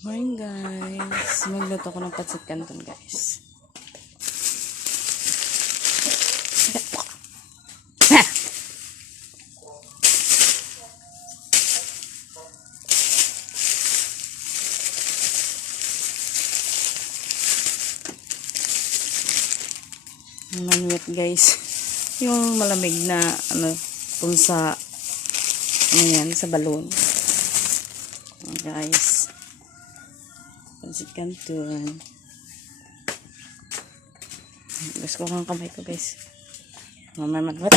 Morning guys, magluto ko ng pancit canton guys. Manuwit guys, yung malamig na kung sa sa balon. Guys, pancit canton. Gusto ko kang kamay ko guys. Mamay manuwit.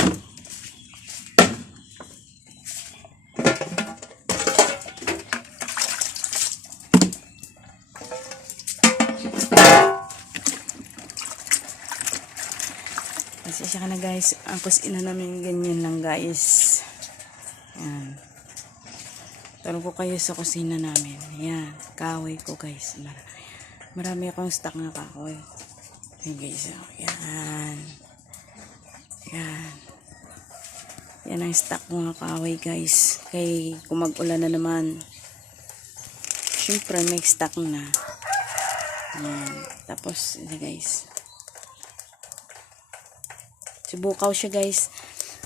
Kasi siya ka na guys, ang kusina namin ganyan lang guys. Yan. Turo ko kayo sa kusina namin. Yan, kahoy ko guys. Marami akong stock na kahoy. Yan guys, yan. Yan. Yan ang stock mga kahoy guys. Kay kung mag-ulan na naman, syempre may stock na. Yan. Tapos, yan guys. Sibukaw siya guys.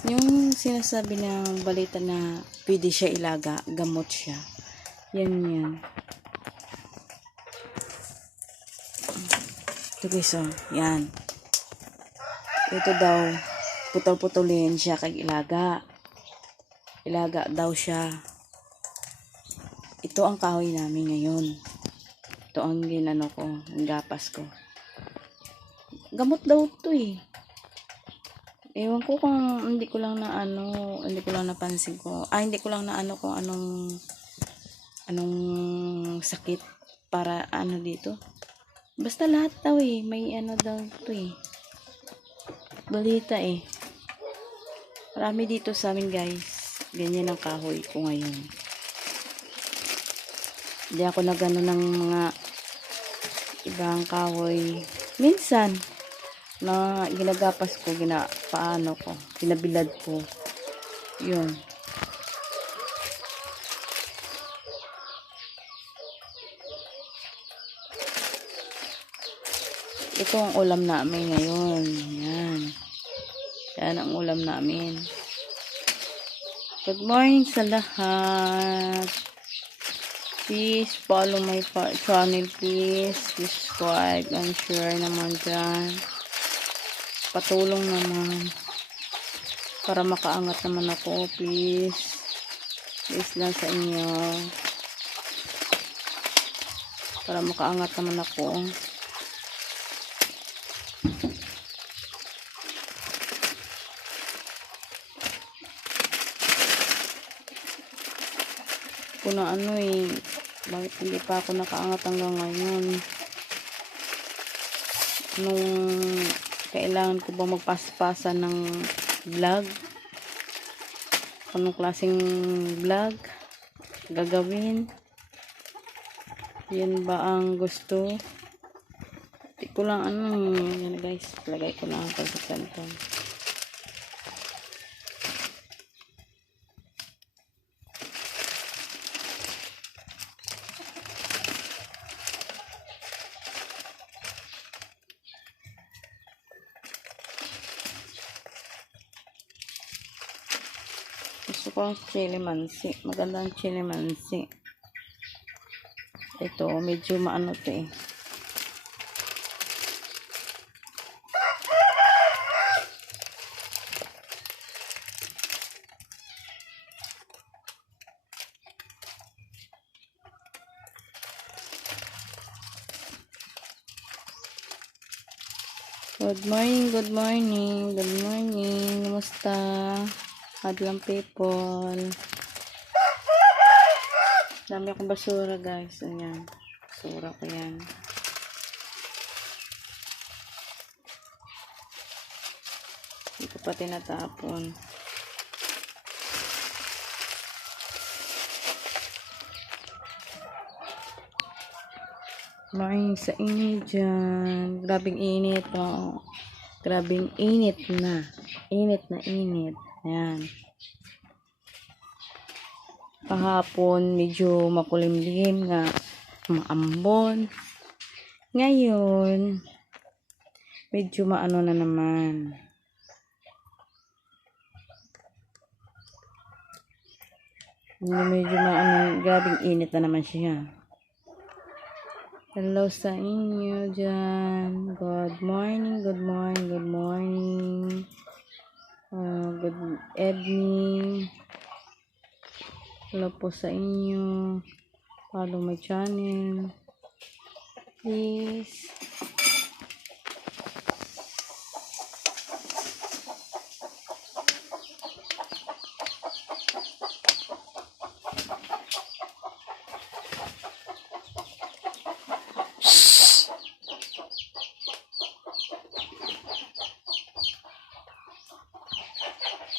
Yung sinasabi ng balita na pwede siya ilaga, gamot siya. Yan. Ito guys, yan. Ito daw, putol-putulin siya kag ilaga. Ilaga daw siya. Ito ang kahoy namin ngayon. Ito ang ginano ko, ang gapas ko. Gamot daw ito eh. Ewan ko kung hindi ko lang napansin ko. Hindi ko lang na kung anong sakit para dito. Basta lahat daw eh. May daw ito eh. Balita eh. Marami dito sa amin guys. Ganyan ang kahoy ko ngayon. Hindi ako nagano ng mga ibang kahoy. Minsan na ginagapas ko, ginabilad ko. Yun. Ito ang ulam namin ngayon. Yan. Yan ang ulam namin. Good morning sa lahat. Please follow my channel please. Subscribe and share naman dyan. Patulong naman para makaangat naman ako, please lang sa inyo para makaangat naman ako. Kung bakit hindi pa ako nakaangat hanggang ngayon? Nung kailangan ko ba magpasapasan ng vlog? Anong klaseng vlog gagawin? Yan ba ang gusto? Hindi ko lang yan guys, lagay ko lang ang pagkakanto. Gusto ko ang chili mansi. Magandang chili mansi. Ito, medyo maano to eh. Good morning. Kumusta? Adlang people. Dami akong basura guys. Ayan. Basura ko yan. Hindi ko pa tinatapon. Morning sa inyo dyan. Grabing init po. Grabing init na. Init. Ayan. Kahapon medyo makulimlim nga. maambon. Ngayon, medyo maano na naman. Medyo maano, grabing init na naman siya. Hello sa inyo dyan. Good morning, good morning, good morning. Good evening. Hello po sa inyo. Follow my channel. Please.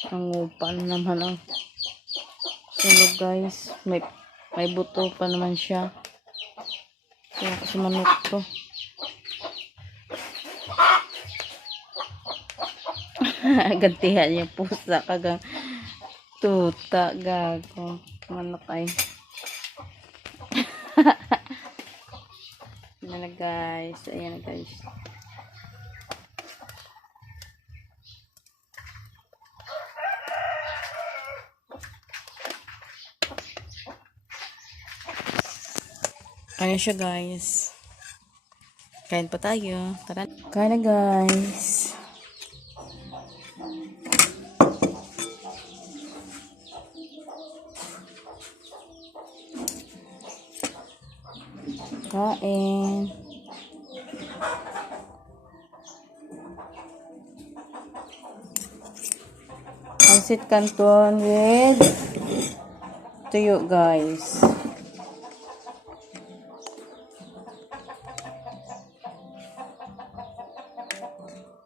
Ang upa naman ang sunog guys. May buto pa naman siya. Kaya kasi manok to. Gantihan yung pusa kagang tuta gago. Manok ay. Ayan na guys. Ayan na guys. Ayan siya guys. Kain pa tayo. Tara. Kain na guys. Kain. Pansit canton with tuyo guys.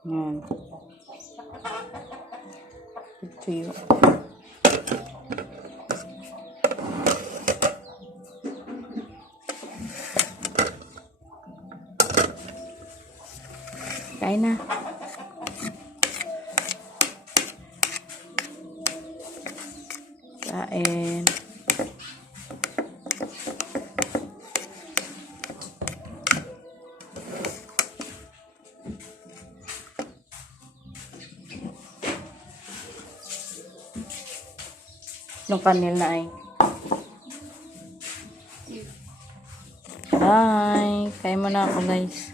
Yan. Ito yun. Kain na. Kain. Nung kanil na ay. Bye. Kain mo na ako guys.